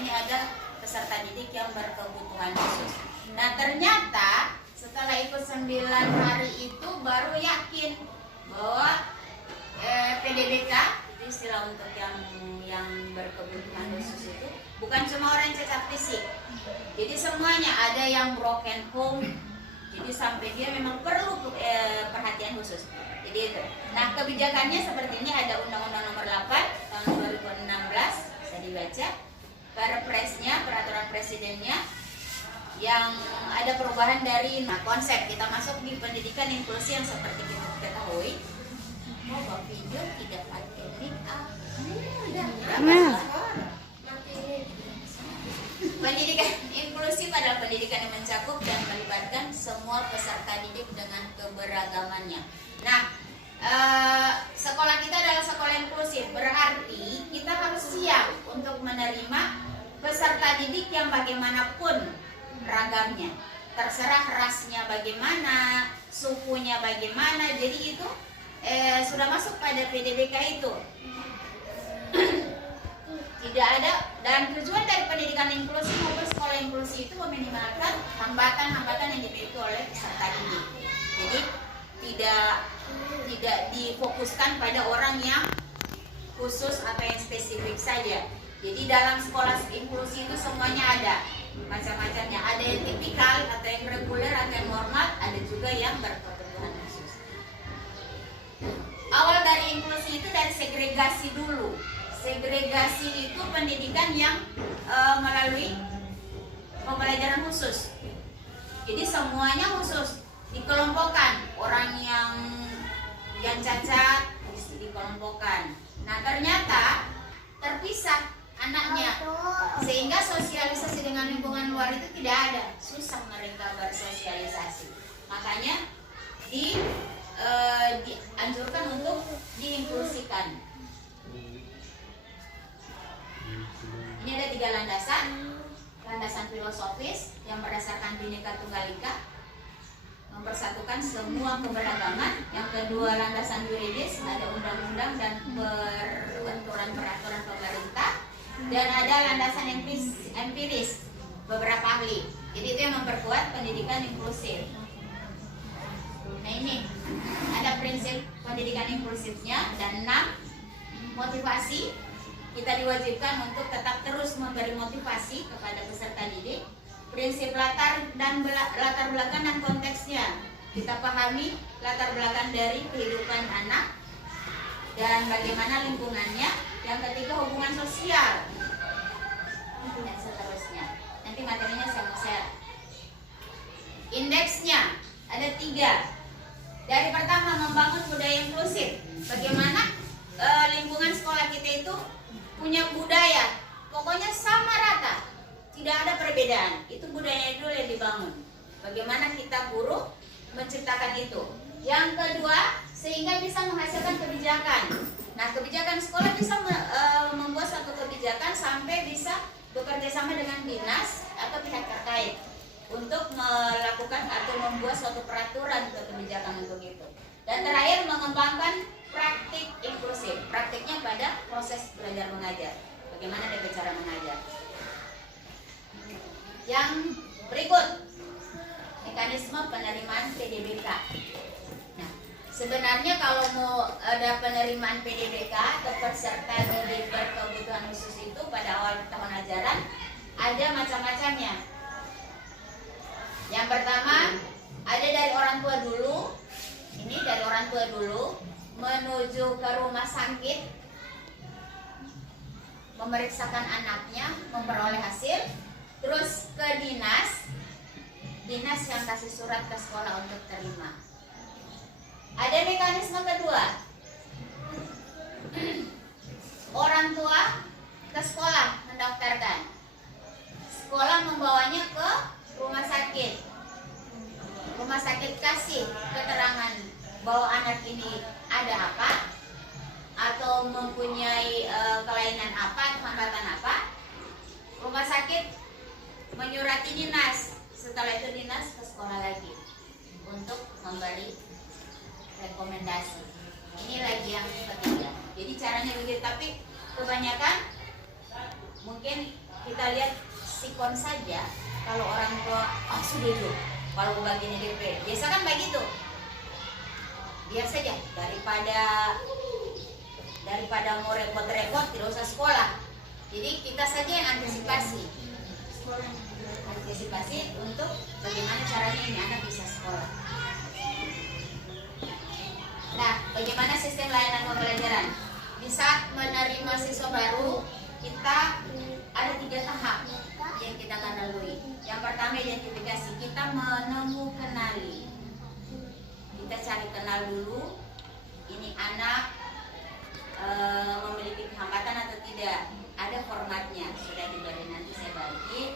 ini ada peserta didik yang berkebutuhan khusus. Nah ternyata setelah ikut 9 hari itu baru yakin bahwa PDBK itu istilah untuk yang berkebutuhan khusus itu bukan cuma orang cacat fisik. Jadi semuanya, ada yang broken home. Jadi sampai dia memang perlu perhatian khusus. Jadi itu. Nah kebijakannya seperti ini, ada Undang-Undang Nomor 8 tahun 2016 bisa dibaca. Perpresnya, peraturan presidennya yang ada perubahan dari konsep kita masuk di pendidikan inklusi yang seperti kita ketahui. Oh, video tidak pakai mic up. Pendidikan inklusif adalah pendidikan yang mencakup dan melibatkan semua peserta didik dengan keberagamannya. Nah, sekolah kita adalah sekolah inklusif, berarti kita harus siap untuk menerima peserta didik yang bagaimanapun ragamnya, terserah rasnya bagaimana, sukunya bagaimana. Jadi itu sudah masuk pada PDBK itu. Tidak ada, dan tujuan dari pendidikan inklusi maupun sekolah inklusi itu meminimalkan hambatan-hambatan yang dimiliki oleh peserta didik. Jadi tidak difokuskan pada orang yang khusus atau yang spesifik saja. Jadi dalam sekolah inklusi itu semuanya ada macam-macamnya. Ada yang tipikal atau yang reguler atau yang normal, ada juga yang berkebutuhan khusus. Awal dari inklusi itu dari segregasi dulu. Segregasi itu pendidikan yang melalui pembelajaran khusus. Jadi semuanya khusus, dikelompokkan. Orang yang cacat dikelompokkan. Nah ternyata terpisah anaknya, sehingga sosialisasi dengan lingkungan luar itu tidak ada. Susah mereka bersosialisasi. Makanya dianjurkan untuk diinklusikan. Ini ada 3 landasan. Landasan filosofis yang berdasarkan Bhinneka Tunggal Ika, mempersatukan semua keberagaman. Yang kedua landasan yuridis, ada undang-undang dan peraturan pemerintah. Dan ada landasan empiris, beberapa ahli. Jadi itu yang memperkuat pendidikan inklusif. Nah ini ada prinsip pendidikan inklusifnya, dan 6 motivasi. Kita diwajibkan untuk tetap terus memberi motivasi kepada peserta didik. Prinsip latar belakang dan konteksnya. Kita pahami latar belakang dari kehidupan anak dan bagaimana lingkungannya. Yang ketiga hubungan sosial. Dan seterusnya. Nanti materinya saya share. Indeksnya ada 3. Dari pertama, membangun budaya inklusif. Bagaimana lingkungan sekolah kita itu punya budaya, pokoknya sama rata, tidak ada perbedaan. Itu budayanya dulu yang dibangun. Bagaimana kita guru menciptakan itu. Yang kedua, sehingga bisa menghasilkan kebijakan. Nah, kebijakan sekolah bisa membuat suatu kebijakan sampai bisa bekerja sama dengan dinas atau pihak terkait untuk melakukan atau membuat suatu peraturan atau kebijakan untuk itu. Dan terakhir, mengembangkan praktik inklusif. Praktiknya pada proses belajar mengajar. Bagaimana dia cara mengajar. Yang berikut, mekanisme penerimaan PDBK. Nah, sebenarnya kalau mau ada penerimaan PDBK atau peserta didik berkebutuhan khusus itu pada awal tahun ajaran, ada macam-macamnya. Yang pertama, ada dari orang tua dulu. Ini dari orang tua dulu menuju ke rumah sakit, memeriksakan anaknya, memperoleh hasil, terus ke dinas yang kasih surat ke sekolah untuk terima. Ada mekanisme kedua, orang tua ke sekolah mendaftarkan, sekolah membawanya ke rumah sakit kasih keterangan bahwa anak ini ada apa atau mempunyai kelainan apa, hambatan apa. Rumah sakit menyurati dinas, setelah itu dinas ke sekolah lagi untuk memberi rekomendasi. Ini lagi yang ketiga. Jadi caranya begitu, tapi kebanyakan mungkin kita lihat sikon saja, kalau orang tua sudah itu, kalau bagian DP biasa kan begitu, biar saja daripada mau repot-repot tidak usah sekolah. Jadi kita saja yang antisipasi untuk bagaimana caranya ini anak bisa sekolah. Nah, bagaimana sistem layanan pembelajaran? Di saat menerima siswa baru, kita ada 3 tahap yang kita akan lalui. Yang pertama identifikasi, kita kenali. Kita cari kenal dulu, ini anak memiliki hambatan atau tidak. Ada formatnya, sudah diberi, nanti saya bagi.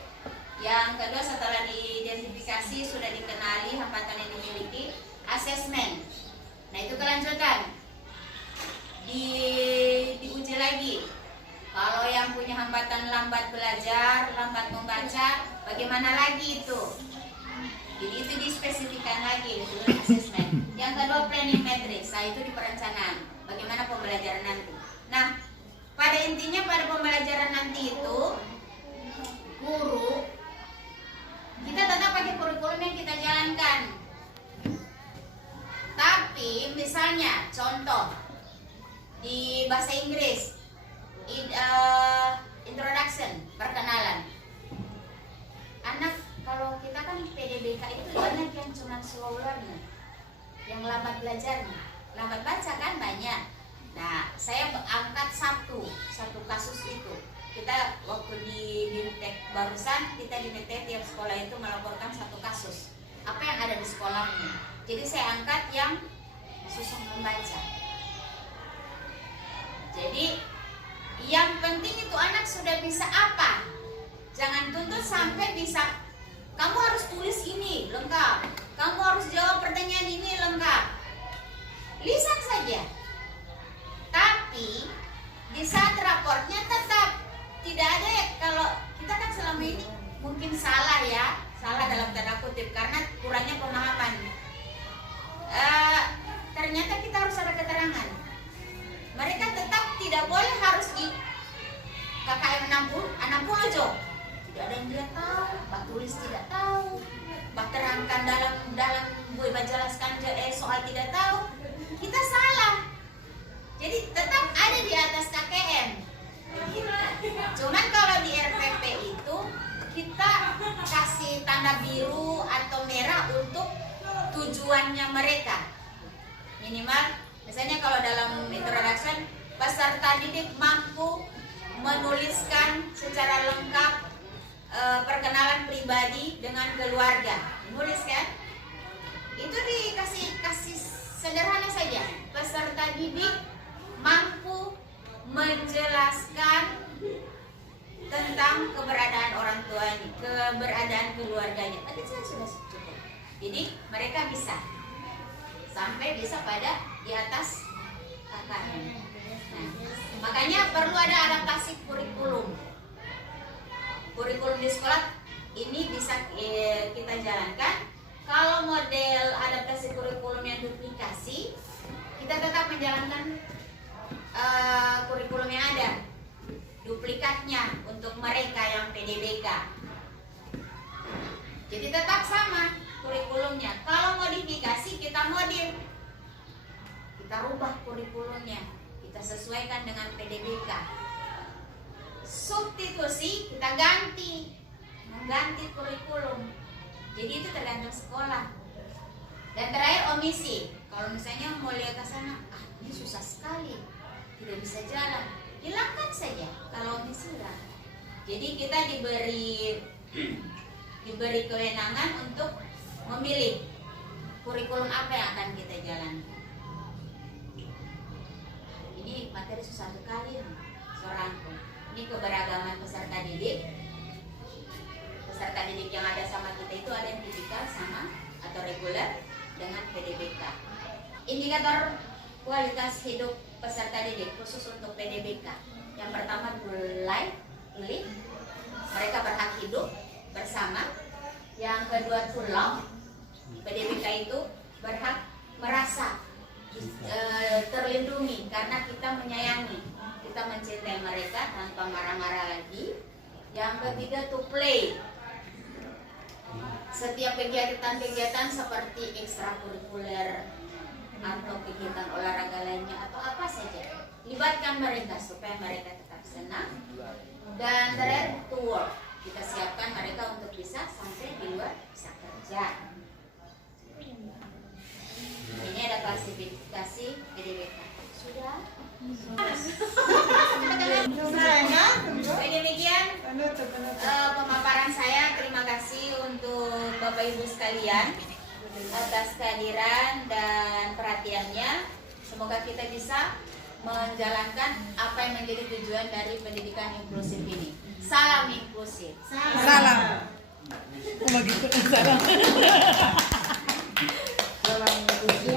Yang kedua, setelah diidentifikasi, sudah dikenali hambatan yang dimiliki, asesmen. Nah, itu kelanjutan. Diuji lagi. Kalau yang punya hambatan lambat belajar, lambat membaca, bagaimana lagi itu? Jadi itu dispesifikan lagi, itu asesmen. Yang kedua, planning matrix. Nah, itu di perencanaan. Bagaimana pembelajaran nanti. Nah, pada intinya pada pembelajaran nanti itu, guru, kita tetap pakai kurikulum yang kita jalankan. Tapi misalnya contoh di bahasa Inggris, introduction, perkenalan. Anak kalau kita kan PDBK itu banyak yang cuma slow learner, yang lambat belajarnya, lambat baca kan banyak. Nah, saya angkat satu kasus itu. Kita waktu di Bintek barusan, kita di Bintek tiap sekolah itu melaporkan satu kasus. Apa yang ada di sekolahnya. Jadi saya angkat yang susah membaca. Jadi yang penting itu anak sudah bisa apa. Jangan tuntut sampai bisa, kamu harus tulis ini lengkap, kamu harus jawab pertanyaan ini lengkap. Lisan saja. Tapi di saat raportnya tetap tidak ada ya, kalau kita kan selama ini mungkin salah ya, salah dalam tanda kutip karena kurangnya pemahaman. Ternyata kita harus ada keterangan. Mereka tetap tidak boleh harus di KKM 60 jo. Tidak ada yang dia tahu, Pak tulis tidak tahu, Pak terangkan dalam gue jelaskan soal tidak tahu. Kita salah. Jadi tetap ada di atas KKM. Cuman kalau di RPP itu kita kasih tanda biru atau merah untuk tujuannya mereka. Minimal, misalnya kalau dalam introduction, peserta didik mampu menuliskan secara lengkap perkenalan pribadi dengan keluarga. Nulis kan? Itu kasih sederhana saja. Peserta didik mampu menjelaskan tentang keberadaan orang tuanya, keberadaan keluarganya. Tadi saya sudah cukup. Jadi mereka bisa sampai bisa pada di atas KKM. Nah, makanya perlu ada adaptasi kurikulum. Kurikulum di sekolah ini bisa kita jalankan. Kalau model adaptasi kurikulum yang duplikasi, kita tetap menjalankan kurikulum yang ada, duplikatnya untuk mereka yang PDBK. Jadi tetap sama kurikulumnya. Kalau modifikasi kita modif, kita rubah kurikulumnya, kita sesuaikan dengan PDBK. Substitusi kita mengganti kurikulum. Jadi itu tergantung sekolah. Dan terakhir omisi. Kalau misalnya mau lihat ke sana, ini susah sekali, tidak bisa jalan, hilangkan saja kalau omisi lah. Jadi kita diberi kewenangan untuk memilih kurikulum apa yang akan kita jalankan. Ini materi susah sekali seorangku. Ini keberagaman peserta didik. Peserta didik yang ada sama kita itu ada yang tipikal sama atau reguler dengan PDBK. Indikator kualitas hidup peserta didik khusus untuk PDBK. Yang pertama live, mereka berhak hidup bersama. Yang kedua love, PDBK itu berhak merasa terlindungi karena kita menyayangi, kita mencintai mereka tanpa marah-marah lagi. Yang ketiga to play. Setiap kegiatan-kegiatan seperti ekstrakurikuler atau kegiatan olahraga lainnya atau apa saja, libatkan mereka supaya mereka tetap senang. Dan terakhir to work, kita siapkan mereka untuk bisa sampai di luar bisa kerja. Ini ada klasifikasi PDWK. Sudah? Demikian pemaparan saya. Terima kasih untuk Bapak Ibu sekalian atas kehadiran dan perhatiannya. Semoga kita bisa menjalankan apa yang menjadi tujuan dari pendidikan inklusif ini. Salam inklusif. Salam. Oh, begitu. Salam. Salam inklusif.